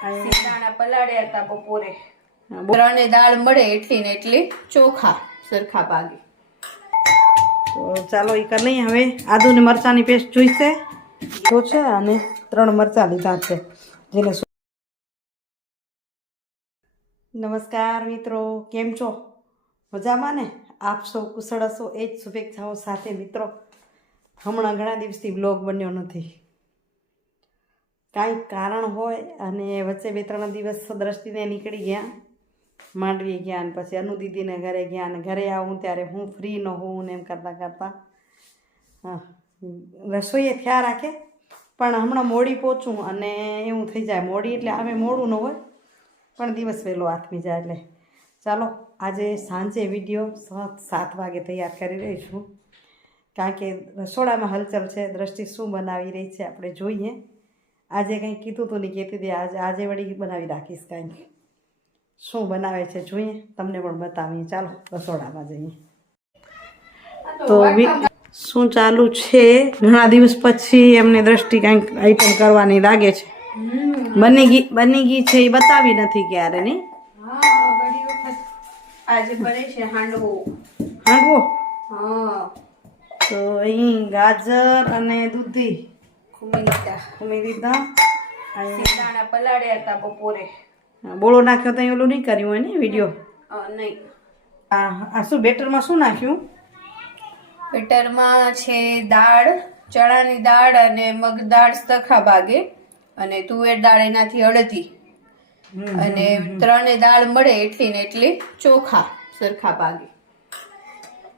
સિંગદાણા પલાળ્યા હતા બપોરે. ત્રણે દાળ મળે એટલી ને એટલી ચોખા સરખા ભાગે. તો ચાલો એ કર નહીં હવે. આદુ ને મરચાંની પેસ્ટ જોઈશે. તો છે અને ત્રણ મરચાં લીધા છે. જેને નમસ્કાર મિત્રો કેમ છો? મજામાં ને? આપ સૌ કુશળ હશો. એ જ શુભેચ્છાઓ સાથે મિત્રો. હમણાં ઘણા દિવસથી બ્લોગ બન્યો નથી. કાંઈક કારણ હોય અને વચ્ચે બે ત્રણ દિવસ દ્રષ્ટિને નીકળી ગયા, માંડવી ગયા અને પછી અનુ દીદીને ઘરે ગયા અને ઘરે આવું ત્યારે હું ફ્રી ન હોઉં ને એમ કરતાં કરતાં, હા, રસોઈએ થયા રાખે. પણ હમણાં મોડી પહોંચું અને એવું થઈ જાય. મોડી એટલે અમે મોડું ન હોય, પણ દિવસ વહેલો હાથમી જાય એટલે. ચાલો, આજે સાંજે વીડિયો સાત વાગે તૈયાર કરી રહી છું કારણ કે રસોડામાં હલચલ છે, દ્રષ્ટિ શું બનાવી રહી છે, આપણે જોઈએ. આજે કંઈક કીધું તો નહીં કહેતી હતી આજે આજે વળી બનાવી રાખીશ કાંઈક શું બનાવે છે જોઈએ તમને પણ બતાવીએ. ચાલો રસોડામાં જઈએ. તો શું ચાલુ છે? ઘણા દિવસ પછી એમને દ્રષ્ટિ કંઈક આઈટમ કરવાની લાગે છે. બની ગઈ બની ગઈ છે એ બતાવી નથી ક્યારે નહીં? આજે બને છે હાંડવો. હાંડવો? હા. તો અહીં ગાજર અને દૂધી. ખુમી લીધા ઉમેરી દીધા દાણા પલાળ્યા હતા બપોરે. બોળો નાખ્યો તો ઓલું નહીં કર્યું હોય ને વીડિયો? નહીં. આ આ શું બેટરમાં શું નાખ્યું? બેટરમાં છે દાળ ચણાની દાળ અને મગ દાળ સખા ભાગે. અને તુવેર દાળ એનાથી અડધી. અને ત્રણે દાળ મળે એટલી ને એટલી ચોખા સરખા ભાગે.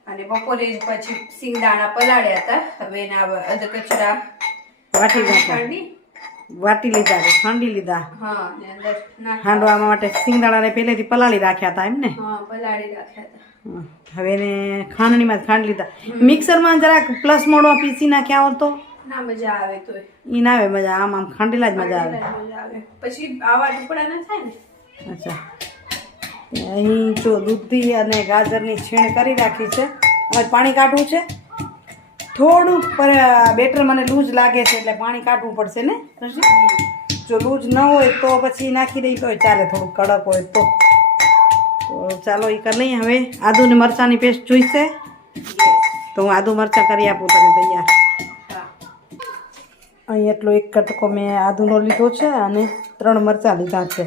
અને બપોરે જ પછી સિંગદાણા પલાળ્યા હતા. હવે એના અધ કચરા વાટી નાખ્યા વાટી લીધા ખાંડી લીધા. હાંડવા માટે સિંગદાણાને પહેલેથી પલાળી રાખ્યા હતા એમ ને? પલાળી રાખ્યા હતા. હવે એને ખાંડણીમાં ખાંડ લીધા. મિક્સરમાં જરાક પ્લસ મોડમાં પીસી નાખ્યા હોત તો? ના મજા આવે તો ઈ ના આવે મજા આમ આમ ખાંડેલા જ મજા આવે. મજા આવે. પછી આવા ટુકડા ના થાય ને? અચ્છા. અહીં જો દૂધી અને ગાજરની છીણ કરી રાખી છે. હવે પાણી કાઢવું છે? થોડુંક બેટર મને લૂઝ લાગે છે એટલે પાણી કાઢવું પડશે ને જો લૂઝ ન હોય તો પછી નાખી દઈ તો ચાલે, થોડુંક કડક હોય તો. તો ચાલો એ કરી લઈએ હવે. આદુ ને મરચાંની પેસ્ટ જોઈશે? તો હું આદુ મરચાં કરી આપું તને તૈયાર. અહીં એટલો એક કટકો મેં આદુનો લીધો છે અને ત્રણ મરચાં લીધા છે.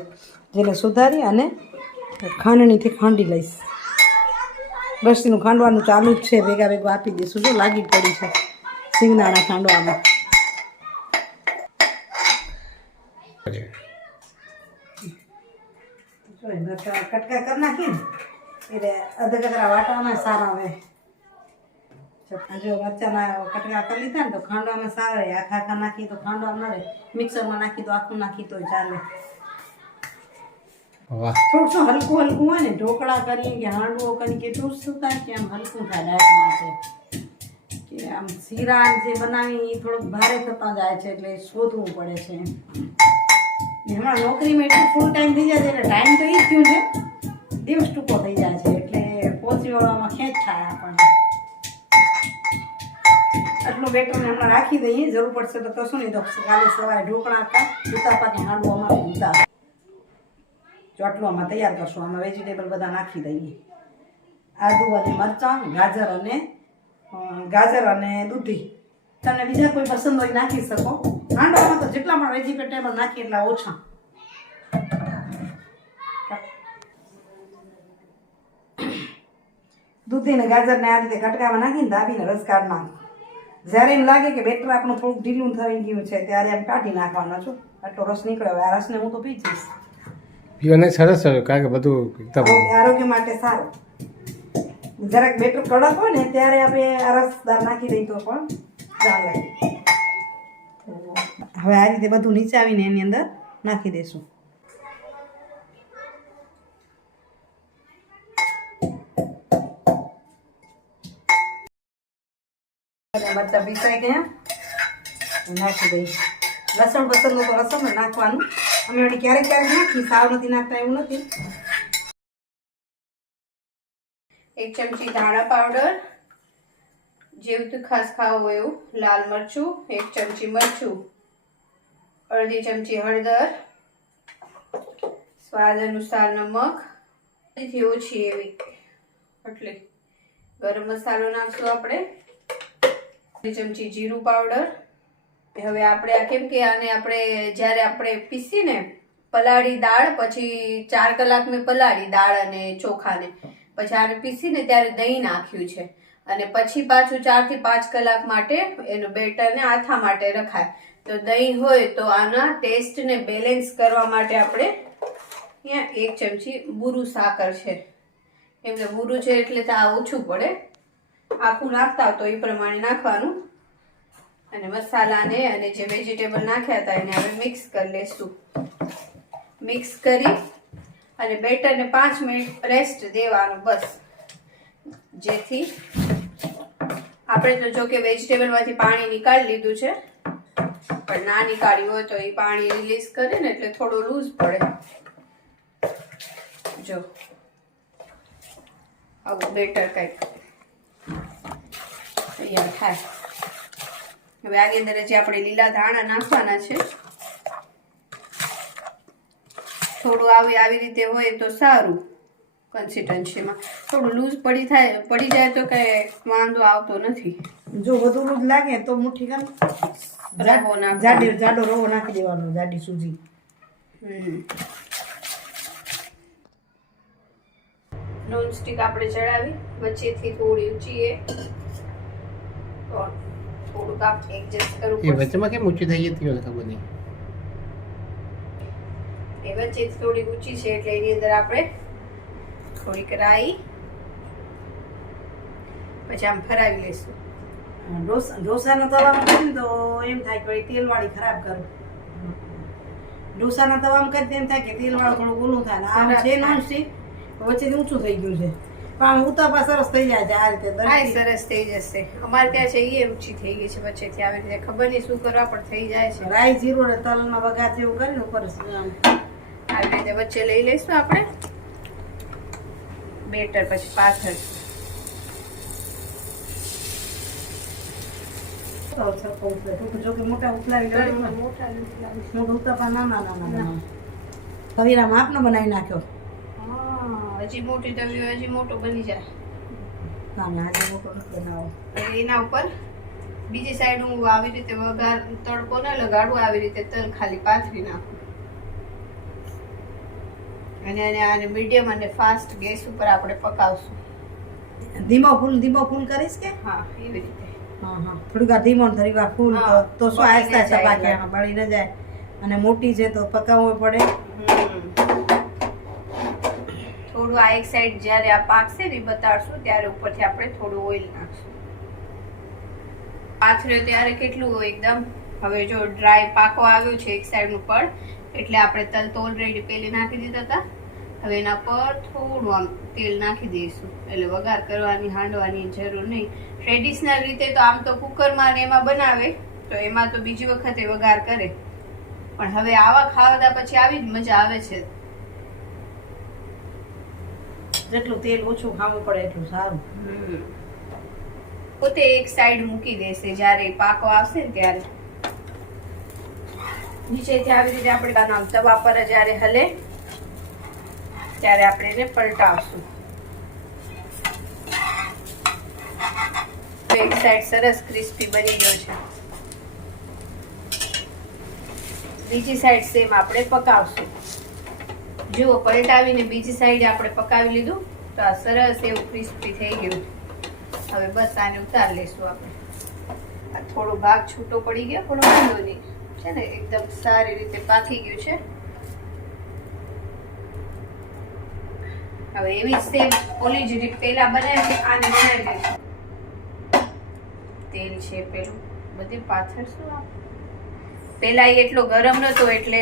જેને સુધારી અને ખાંડણીથી ખાંડી લઈશ. રસીનું ખાંડવાનું ચાલુ જ છે. ભેગા ભેગું આપી દઈશું. જો લાગી પડી છે સિંગદાણા ખાંડવામાં કટકા કરી નાખી એટલે અધ કચરા વાટવામાં સારા આવે જો મરચાના કટકા કરી લીધા ને તો ખાંડવામાં સારા. રહે આખા આખા નાખી તો ખાંડવામાં રહે. મિક્સરમાં નાખી તો આખું નાખી તો ચાલે. વાહ. થોડું હલકું હલકું હોય ને, ઢોકળા કરીએ કે હાંડવો કરીએ કે થાય કે આમ હલકું થાય ડાયટ માટે કે આમ શીરા જે બનાવી એ થોડુંક ભારે થતા જાય છે એટલે શોધવું પડે છે ને હમણાં નોકરીમાં એટલું ફૂલ ટાઈમ થઈ જાય છે એટલે ટાઈમ તો એ જ થયું છે. દિવસ ટૂંકો થઈ જાય છે એટલે પહોંચી વળવામાં ખેંચ થાય આપણને. આટલું બેટરને હમણાં રાખી દઈએ, જરૂર પડશે તો કશું નહીં, તો કાલે સવારે ઢોકળા હતા ઉતાપા કે હાંડવો અમારે ઉતાર આમાં તૈયાર કરશું. આમાં વેજીટેબલ બધા નાખી દઈએ. આદુ અને મરચાં, ગાજર અને ગાજર અને દૂધી. તમને બીજા કોઈ પસંદ હોય નાખી શકો. હાંડવામાં તો જેટલા પણ વેજીટેબલ નાખીએ એટલા ઓછા. દૂધી ને ગાજર આ રીતે કટકામાં નાખીને દાબીને રસ કાઢ જ્યારે એમ લાગે કે બેટર આપણું થોડુંક ઢીલું થઈ ગયું છે, ત્યારે એમ કાઢી નાખવાનો છું. આટલો રસ નીકળ્યો આ રસને હું તો પી જઈશ પીવાને સરસ હોય કારણ કે બધું એકદમ આરોગ્ય- માટે સારું. જરાક બેટર કડક હોય ને, ત્યારે આપણે આ રસદાર નાખી દઈએ તો પણ હવે આ રીતે બધું નીચાવીને એની અંદર નાખી દઈશું. બધા પીસાઈ ગયા. નાખી દઈશું લસણ પસંદ તો લસણ નાખવાનું. અમે વળી ક્યારેક ક્યારેક નાખી સાવ નથી નાખતા એવું નથી. એક ચમચી ધાણા પાવડર જેવું તીખાસ ખાવું હોય એવું, લાલ મરચું, એક ચમચી મરચું, અડધી ચમચી હળદર, સ્વાદ અનુસાર નમક, એથી ઓછી એવી એટલે ગરમ મસાલો નાખશું આપણે. ચમચી જીરું પાવડર હવે આપણે આ કેમ કે આને આપણે જ્યારે આપણે પીસીને પલાળી દાળ, પછી ચાર કલાક મેં પલાળી દાળ અને ચોખાને. પછી આને પીસીને ત્યારે દહીં નાખ્યું છે. અને પછી પાછું ચારથી પાંચ કલાક માટે એનું બેટરને આથા માટે રખાય. તો દહીં હોય તો આના ટેસ્ટને બેલેન્સ કરવા માટે આપણે અહીંયા એક ચમચી બુરું સાકર છે. એમ કે બુરું છે એટલે તો આ ઓછું પડે. આખું નાખતા હોય તો એ પ્રમાણે નાખવાનું. અને મસાલાને અને જે વેજીટેબલ નાખ્યા હતા એને હવે મિક્સ કરી લેશું. મિક્સ કરી અને બેટરને પાંચ મિનિટ રેસ્ટ દેવાનું બસ. જેથી આપણે તો જો કે વેજીટેબલમાંથી પાણી નીકાળી લીધું છે, પણ ના નીકાળ્યું હોય તો એ પાણી રિલીઝ કરે ને એટલે થોડું લૂઝ પડે. જો. આવું બેટર કંઈક. તૈયાર થાય. હવે આની અંદર જે આપણે લીલા ધાણા નાખવાના છે થોડું આવી આવી રીતે હોય તો સારું કન્સિસ્ટન્સીમાં થોડું લૂઝ પડી થાય પડી જાય તો કઈ વાંધો આવતો નથી. જો વધુ લૂઝ લાગે તો મુઠ્ઠી કામ રવો નાખવાનો. જાડી રવો નાખી દેવાનો જાડી સૂજી હમ. નોન સ્ટિક આપણે ચડાવી વચ્ચેથી થોડી ઊંચીએ થોડુંક આપ એડજસ્ટ કરવું એ વચ્ચેમાં કેમ ઊંચી થઈ જતી હોય ખબર નહીં. એ વચ્ચે થોડી ઊંચી છે એટલે એની અંદર આપણે થોડીક રાઈ પછી આમ ફરાવી લઈશું. ઢોસા ઢોસાના તવામાં કરીને તો એમ થાય કે તેલ તેલવાળી ખરાબ કરું. ઢોસાના તવામાં કરી એમ થાય કે તેલવાળું થોડું ઓલું થાય ને આમ છે. નોન સ્ટીક વચ્ચેથી ઊંચું થઈ ગયું છે. પણ આમ તો સરસ થઈ જાય છે આ રીતે હા સરસ થઈ જશે. અમારે ત્યાં છે એ ઊંચી થઈ ગઈ છે વચ્ચેથી આવી રીતે ખબર નહીં શું કરવા પણ થઈ જાય છે. રાઈ જીરું ને તલના વઘાર જેવું કરીને ઉપર આવી રીતે વચ્ચે લઈ લઈશું આપણે. બેટર પછી પાછળ. મોટા ઉથલાવી મોટા નથી લાવી. મોટા ઉતાપા નાના નાના નાના. આપનો બનાવી નાખ્યો. હા, હજી મોટી તવી હોય, હજી મોટો બની જાય. ના ના આજે મોટો નથી બનાવો એના ઉપર બીજી સાઈડ હું આવી રીતે વઘાર તડકો ના લગાડું આવી રીતે તલ ખાલી પાથરી નાખું. અને અને આને મીડિયમ અને ફાસ્ટ ગેસ ઉપર આપણે પકાવશું. ધીમો ફૂલ ધીમો ફૂલ કરીશ કે? હા એવી રીતે. હા હા. થોડીક વાર ધીમો થોડીક વાર ફૂલ તો શું આહિસ્તા આહિસ્તા પાકે બળી ન જાય. અને મોટી છે તો પકાવવું પડે. થોડું આ એક સાઈડ જ્યારે આ પાકશે ને બતાડશું, ત્યારે ઉપરથી આપણે થોડું ઓઇલ નાખશું. પાથર્યો ત્યારે કેટલું એકદમ? હવે જો ડ્રાય પાકો આવ્યો છે એક સાઈડનું પડ, એટલે આપણે તલ તો ઓલરેડી પેલી નાખી દીધા હતા. હવે એના પર થોડું આમ તેલ નાખી દઈશું. એટલે વઘાર કરવાની, હાંડવાની જરૂર નહીં. ટ્રેડિશનલ રીતે તો આમ તો કુકરમાં ને એમાં બનાવે, તો એમાં તો બીજી વખતે વઘાર કરે. પણ હવે આવા ખાવા પછી આવી જ મજા આવે છે. જેટલું તેલ ઓછું ખાવું પડે એટલું સારું. પોતે એક સાઈડ મૂકી દેશે, જ્યારે પાકો આવશે ને ત્યારે. નીચેથી આવી રીતે આપણે તવા પર જ્યારે હલે, ત્યારે આપણે એને પલટાવશું. તો એક સાઈડ સરસ ક્રિસ્પી બની ગયો છે. બીજી સાઈડ સેમ આપણે પકાવશું. જુઓ, પલટાવીને બીજી સાઈડે આપણે પકાવી લીધું. તો આ સરસ એવું ક્રિસ્પી થઈ ગયું. હવે બસ આને ઉતાર લઈશું આપણે. આ થોડો ભાગ છૂટો પડી ગયો પણ વાંધો નહીં. છે ને, એકદમ સારી રીતે પાકી ગયું છે. હવે એવી સેમ ઓલી જ રીત પેલા બનાવી, આને બનાવી દઈશું તેલ છે પેલું. બધી પાછળ શું એ એટલો ગરમ નતો, એટલે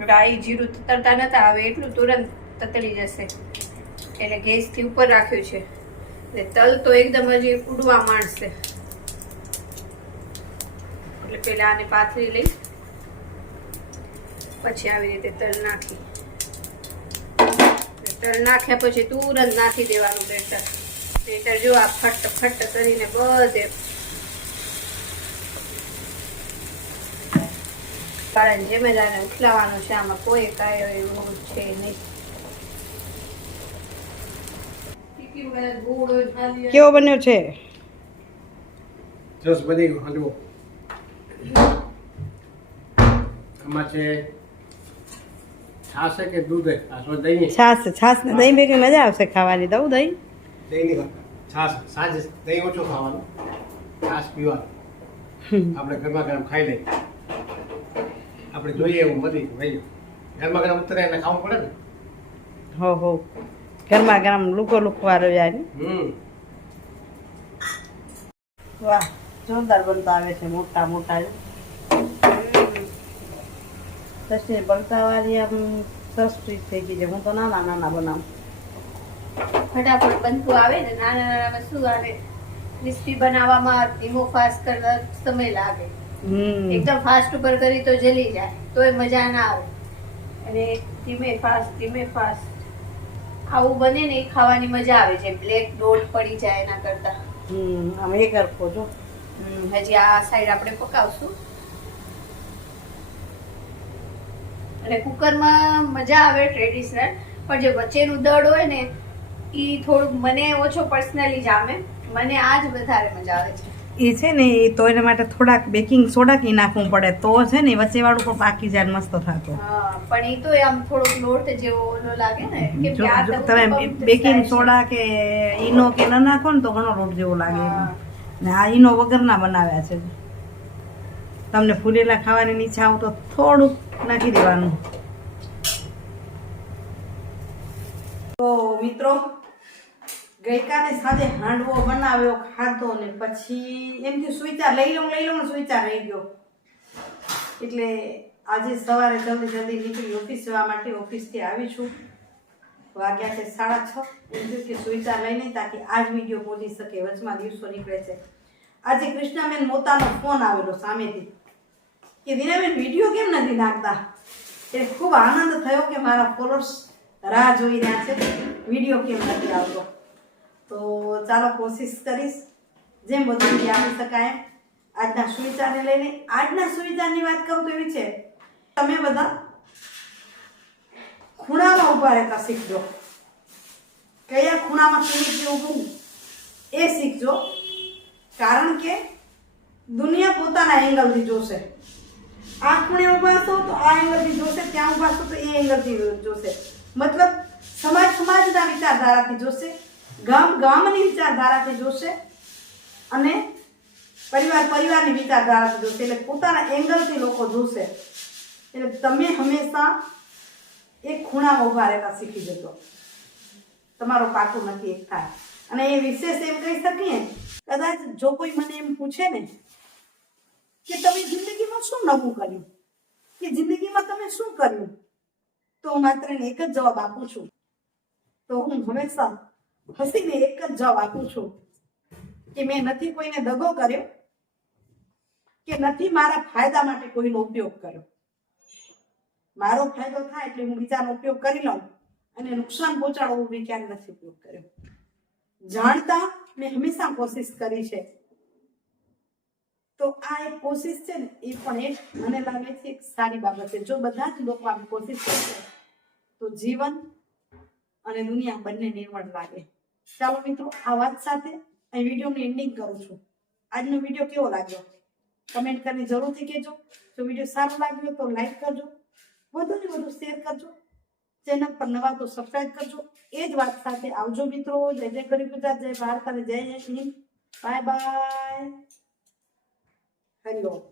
રાઈ જીરું તતરતા નતા, હવે એટલું તુરંત તતળી જશે. એટલે ગેસથી ઉપર રાખ્યું છે. એટલે તલ તો એકદમ હજી ઉડવા માંડશે. એટલે પેલા આને પાથરી લઈ. પછી આવી રીતે તલ નાખી. તલ નાખ્યા પછી તુરંત નાખી દેવાનું બેટર બેટર જો આ ફટ ફટ કરીને બધે કારણ જેમ જ આને છે આમાં કોઈ કાયો એવું છે નહીં. કેવો બન્યો છે? જસ બની ગયો હલવો. આમાં છે છાશ કે દૂધ? છે આ સો દહીં? છાસ છાસ ને દહીં ભેગી મજા આવશે ખાવાની. દઉં દહીં? વાત. છાશ સાંજે દહીં ઓછું ખાવાનું. છાશ પીવાનું. આપણે ગરમા ગરમ ખાઈ લઈએ. આપણે જોઈએ એવું મળી ભાઈ. ગરમા ગરમ ઉતરે એને ખાવું પડે ને. હો હો. ગરમા ગરમ લુકો લુકો વાળો યાર. હમ. વાહ જોરદાર બનતા આવે છે મોટા મોટા સસ્તી બનતા વાળી આમ સસ્તી થઈ ગઈ છે. હું તો નાના નાના બનાવું. ફટાફટ બનતું આવે ને નાના નાનામાં શું આવે? ક્રિસ્પી બનાવવામાં ધીમો ફાસ્ટ કરતા સમય લાગે. એકદમ ફાસ્ટ ઉપર કરી તો જલી જાય તોય મજા ના આવે. અને ધીમે ફાસ્ટ ધીમે ફાસ્ટ આવું બને ને એ ખાવાની મજા આવે છે. બ્લેક ડોટ પડી જાય એના કરતા. હમ આમ એક જો. હજી આ સાઈડ આપણે પકાવશું. અને કુકરમાં મજા આવે ટ્રેડિશનલ પણ જે વચ્ચેનું દળ હોય ને એ થોડુંક મને ઓછો પર્સનલી જામે મને આ જ વધારે મજા આવે છે. એ છે ને એ તો એના માટે થોડાક બેકિંગ સોડા કી નાખવું પડે. તો છે ને વચ્ચે વાળું પણ પાકી જાય મસ્ત થતો. પણ એ તો આમ થોડોક લોટ જેવો ઓલો લાગે ને કે તમે બેકિંગ સોડા કે ઈનો કે ન નાખો ને તો ઘણો લોટ જેવો લાગે ને આ ઈનો વગરના બનાવ્યા છે. તમને ફૂલેલા ખાવાની ઈચ્છા આવું તો થોડુંક નાખી દેવાનું. તો મિત્રો ગઈકાલે સાંજે હાંડવો બનાવ્યો, ખાધો ને પછી એમ કે સુઈચા લઈ લઉં લઈ લઉં સુઈચાર સુઈચા રહી ગયો. એટલે આજે સવારે જલ્દી જલ્દી નીકળી ઓફિસ જવા માટે ઓફિસથી આવી છું. વાગ્યા છે સાડા છ. એમ થયું કે સુઈચા લઈ નહીં તાકી આજ વીડિયો પહોંચી શકે, વચમાં દિવસો નીકળે છે. આજે કૃષ્ણાબેન મોતાનો ફોન આવેલો સામેથી. કે દિનાબેન વીડિયો કેમ નથી નાખતા? એટલે ખૂબ આનંદ થયો કે મારા ફોલોઅર્સ રાહ જોઈ રહ્યા છે. વીડિયો કેમ નથી આવતો? તો ચાલો કોશિશ કરીશ. જેમ વધુ આપી શકાય. આજના સુવિચારને લઈને આજના સુવિચારની વાત કરું તો એવી છે. તમે બધા ખૂણામાં ઊભા રહેતા શીખજો. કયા ખૂણામાં કેવી રીતે ઊભું એ શીખજો. કારણ કે દુનિયા પોતાના એંગલથી જોશે. આ ખૂણે ઊભા હશો તો આ એંગલથી જોશે, ત્યાં ઊભા હશો તો એ એંગલથી જોશે. મતલબ સમાજ સમાજના વિચારધારાથી જોશે. ગામ, ગામની વિચારધારાથી જોશે અને પરિવાર, પરિવારની વિચારધારાથી જોશે. એટલે પોતાના એંગલથી લોકો જોશે. એટલે તમે હંમેશા એક ખૂણામાં ઊભા રહેતા શીખી જતો તમારો પાકું નથી એક થાય. અને એ વિશેષ એમ કહી શકીએ, કદાચ જો કોઈ મને એમ પૂછે ને કે તમે જિંદગીમાં શું નવું કર્યું? કે જિંદગીમાં તમે શું કર્યું? તો હું માત્ર એક જ જવાબ આપું છું. તો હું હંમેશા હસીને એક જ જવાબ આપું છું કે મેં નથી કોઈને દગો કર્યો કે નથી મારા ફાયદા માટે કોઈનો ઉપયોગ કર્યો. મારો ફાયદો થાય એટલે હું બીજાનો ઉપયોગ કરી લઉં અને નુકસાન પહોંચાડવું મેં ક્યારે નથી ઉપયોગ કર્યો. જાણતા મેં હંમેશા કોશિશ કરી છે. તો આ એક કોશિશ છે ને, એ પણ એક મને લાગે છે એક સારી બાબત છે. જો બધા જ લોકો આવી કોશિશ કરશે, તો જીવન અને દુનિયા બંને નિર્મળ લાગે. ચાલો મિત્રો, આ વાત સાથે અહીં એન્ડિંગ કરું છું. આજનો વીડિયો કેવો લાગ્યો? કમેન્ટ કરીને જરૂરથી કહેજો. જો વીડિયો સારો લાગ્યો તો લાઈક કરજો. વધુ ને વધુ શેર કરજો. ચેનલ પર નવા તો સબસ્ક્રાઈબ કરજો. એ જ વાત સાથે આવજો મિત્રો. જય જય ગરીબ ગુજરાત, જય ભારત અને જય જય હિન્દ. Bye bye hello